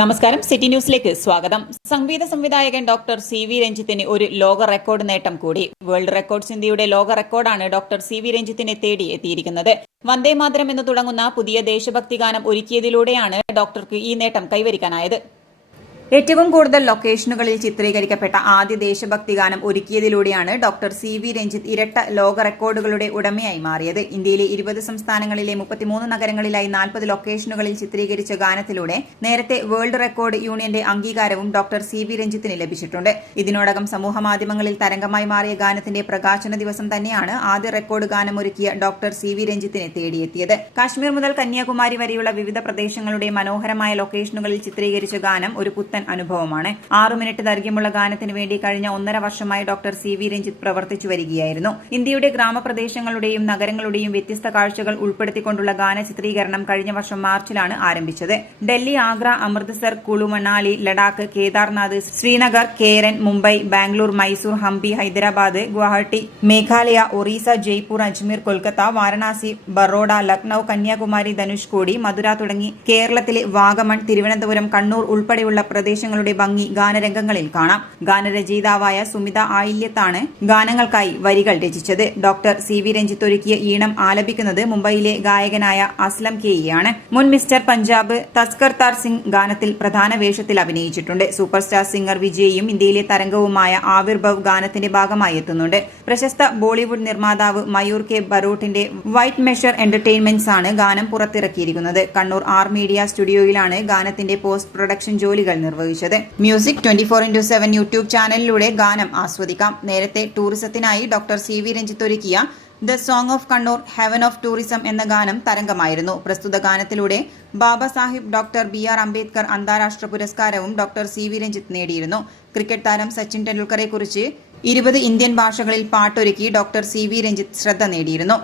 നമസ്കാരം, സിറ്റി ന്യൂസിലേക്ക് സ്വാഗതം. സംഗീത സംവിധായകൻ ഡോക്ടർ സി വി രഞ്ജിത്തിന് ഒരു ലോക റെക്കോർഡ് നേട്ടം കൂടി. വേൾഡ് റെക്കോർഡ്സ് ഇന്ത്യയുടെ ലോക റെക്കോർഡാണ് ഡോക്ടർ സി വി രഞ്ജിത്തിനെ തേടി എത്തിയിരിക്കുന്നത്. വന്ദേ മാതരം എന്ന് തുടങ്ങുന്ന പുതിയ ദേശഭക്തി ഗാനം ഒരുക്കിയതിലൂടെയാണ് ഡോക്ടർക്ക് ഈ നേട്ടം കൈവരിക്കാനായത്. ഏറ്റവും കൂടുതൽ ലൊക്കേഷനുകളിൽ ചിത്രീകരിക്കപ്പെട്ട ആദ്യ ദേശഭക്തി ഗാനം ഒരുക്കിയതിലൂടെയാണ് ഡോക്ടർ സി വി രഞ്ജിത്ത് ഇരട്ട ലോക റെക്കോർഡുകളുടെ ഉടമയായി മാറിയത്. ഇന്ത്യയിലെ 20 സംസ്ഥാനങ്ങളിലെ 33 നഗരങ്ങളിലായി 40 ലൊക്കേഷനുകളിൽ ചിത്രീകരിച്ച ഗാനത്തിലൂടെ നേരത്തെ വേൾഡ് റെക്കോർഡ് യൂണിയന്റെ അംഗീകാരവും ഡോക്ടർ സി വി രഞ്ജിത്തിന് ലഭിച്ചിട്ടുണ്ട്. ഇതിനോടകം സമൂഹമാധ്യമങ്ങളിൽ തരംഗമായി മാറിയ ഗാനത്തിന്റെ പ്രകാശന ദിവസം തന്നെയാണ് ആദ്യ റെക്കോർഡ് ഗാനമൊരുക്കിയ ഡോക്ടർ സി വി രഞ്ജിത്തിനെ തേടിയെത്തിയത്. കാശ്മീർ മുതൽ കന്യാകുമാരി വരെയുള്ള വിവിധ പ്രദേശങ്ങളുടെ മനോഹരമായ ലൊക്കേഷനുകളിൽ ചിത്രീകരിച്ച ഗാനം ഒരു അനുഭവമാണ്. 6 മിനിറ്റ് ദൈർഘ്യമുള്ള ഗാനത്തിന് വേണ്ടി കഴിഞ്ഞ 1.5 വർഷമായി ഡോക്ടർ സി വി രഞ്ജിത്ത് പ്രവർത്തിച്ചു വരികയായിരുന്നു. ഇന്ത്യയുടെ ഗ്രാമപ്രദേശങ്ങളുടെയും നഗരങ്ങളുടെയും വ്യത്യസ്ത കാഴ്ചകൾ ഉൾപ്പെടുത്തിക്കൊണ്ടുള്ള ഗാന ചിത്രീകരണം കഴിഞ്ഞ വർഷം മാർച്ചിലാണ് ആരംഭിച്ചത്. ഡൽഹി, ആഗ്ര, അമൃത്സർ, കുളു, മണാലി, ലഡാക്ക്, കേദാർനാഥ്, ശ്രീനഗർ, കേരൻ, മുംബൈ, ബാംഗ്ലൂർ, മൈസൂർ, ഹംപി, ഹൈദരാബാദ്, ഗുവാഹട്ടി, മേഘാലയ, ഒറീസ, ജയ്പൂർ, അജ്മീർ, കൊൽക്കത്ത, വാരണാസി, ബറോഡ, ലക്നൌ, കന്യാകുമാരി, ധനുഷ്കോടി, മധുര തുടങ്ങി കേരളത്തിലെ വാഗമൺ, തിരുവനന്തപുരം, കണ്ണൂർ ഉൾപ്പെടെയുള്ള പ്രദേശങ്ങളുടെ ഭംഗി ഗാനരംഗങ്ങളിൽ കാണാം. ഗാനരചയിതാവായ സുമിത ആയില്യത്താണ് ഗാനങ്ങൾക്കായി വരികൾ രചിച്ചത്. ഡോക്ടർ സി വി രഞ്ജിത്ത് ഒരുക്കിയ ഈണം ആലപിക്കുന്നത് മുംബൈയിലെ ഗായകനായ അസ്ലം കെയാണ്. മുൻ മിസ്റ്റർ പഞ്ചാബ് തസ്കർതാർ സിംഗ് ഗാനത്തിൽ പ്രധാന വേഷത്തിൽ അഭിനയിച്ചിട്ടുണ്ട്. സൂപ്പർ സ്റ്റാർ സിംഗർ വിജയും ഇന്ത്യയിലെ തരംഗവുമായ ആവിർഭവ് ഗാനത്തിന്റെ ഭാഗമായി എത്തുന്നുണ്ട്. പ്രശസ്ത ബോളിവുഡ് നിർമ്മാതാവ് മയൂർ കെ ബറോട്ടിന്റെ വൈറ്റ് മെഷർ എന്റർടൈൻമെന്റ്സ് ആണ് ഗാനം പുറത്തിറക്കിയിരിക്കുന്നത്. കണ്ണൂർ ആർ മീഡിയ സ്റ്റുഡിയോയിലാണ് ഗാനത്തിന്റെ പോസ്റ്റ് പ്രൊഡക്ഷൻ ജോലികൾ നിർവഹിച്ചത്. മ്യൂസിക് 24/7 യൂട്യൂബ് ചാനലിലൂടെ ഗാനം ആസ്വദിക്കാം. നേരത്തെ ടൂറിസത്തിനായി ഡോക്ടർ സി വി രഞ്ജിത്ത് ഒരുക്കിയ the song of Kannur, heaven of tourism എന്ന ഗാനം തരംഗമായിരുന്നു. പ്രസ്തുത ഗാനത്തിലൂടെ ബാബാ സാഹിബ് ഡോക്ടർ BR അംബേദ്കർ അന്താരാഷ്ട്ര പുരസ്കാരവും ഡോക്ടർ സി വി രഞ്ജിത്ത് നേടിയിരുന്നു. ക്രിക്കറ്റ് താരം സച്ചിൻ ടെണ്ടുൽക്കറെ കുറിച്ച് 20 ഇന്ത്യൻ ഭാഷകളിൽ പാട്ടൊരുക്കി ഡോക്ടർ സി വി രഞ്ജിത്ത് ശ്രദ്ധ നേടിയിരുന്നു.